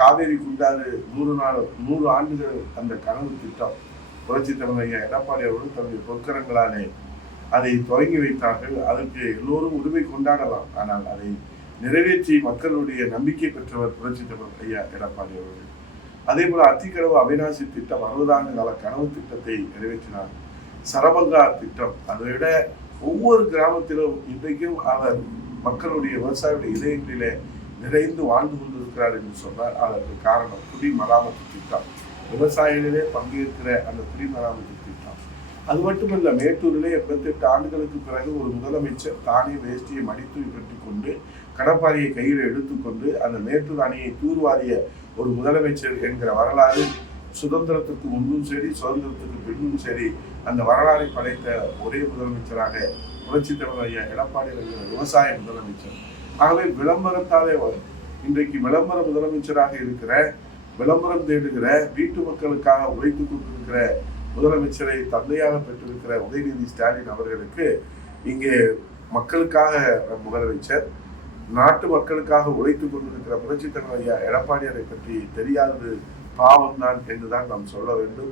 காவேரி குண்டாறு 100 ஆண்டுகள் அந்த கனவு திட்டம் புரட்சி தலைவர் ஐயா எடப்பாடி அவர்கள் தன்னுடைய பொற்கரங்களாலே அதை தொடங்கி வைத்தார்கள். அதற்கு எல்லோரும் உரிமை கொண்டாடலாம். ஆனால் அதை நிறைவேற்றி மக்களுடைய நம்பிக்கை பெற்றவர் புரட்சி தலைவர் ஐயா எடப்பாடி அவர்கள். அதே போல அத்திக்கடவு அவிநாசி திட்டம் 60 ஆண்டு கால கனவு திட்டத்தை நிறைவேற்றினார். சரபங்கா திட்டம், அதை விட ஒவ்வொரு கிராமத்திலும் இன்றைக்கும் அவர் மக்களுடைய விவசாயிகளுடைய இதயங்களிலே நிறைந்து வாழ்ந்து கொண்டிருக்கிறார் என்று சொன்னார். அதற்கு காரணம் குடிமராமத்து திட்டம். விவசாயிகளிலே பங்கேற்கிற அந்த குடிமராமத்து திட்டம். அது மட்டுமல்ல, மேட்டூரிலே 88 ஆண்டுகளுக்கு பிறகு ஒரு முதலமைச்சர் தானே வேஷ்டியை மடித்து கட்டி கொண்டு கடப்பாரியை கையில் எடுத்துக்கொண்டு அந்த மேட்டூர் அணையை தூர்வாரிய ஒரு முதலமைச்சர் என்கிற வரலாறு சுதந்திரத்துக்கு முன்பும் சரி சுதந்திரத்துக்கு பின்னும் சரி அந்த வரலாறை படைத்த ஒரே முதலமைச்சராக புரட்சி தலைவர் ஐயா எடப்பாடி விவசாய முதலமைச்சர். ஆகவே விளம்பரத்தாலே இன்றைக்கு விளம்பர முதலமைச்சராக இருக்கிற, விளம்பரம் தேடுகிற, வீட்டு மக்களுக்காக உழைத்துக் கொண்டிருக்கிற முதலமைச்சரை தந்தையாக பெற்றிருக்கிற உதயநிதி ஸ்டாலின் அவர்களுக்கு இங்கே மக்களுக்காக முதலமைச்சர், நாட்டு மக்களுக்காக உழைத்துக் கொண்டிருக்கிற புரட்சி தலைவர் ஐயா எடப்பாடியாரை பற்றி தெரியாதது பாவம் தான் என்றுதான் நாம் சொல்ல வேண்டும்.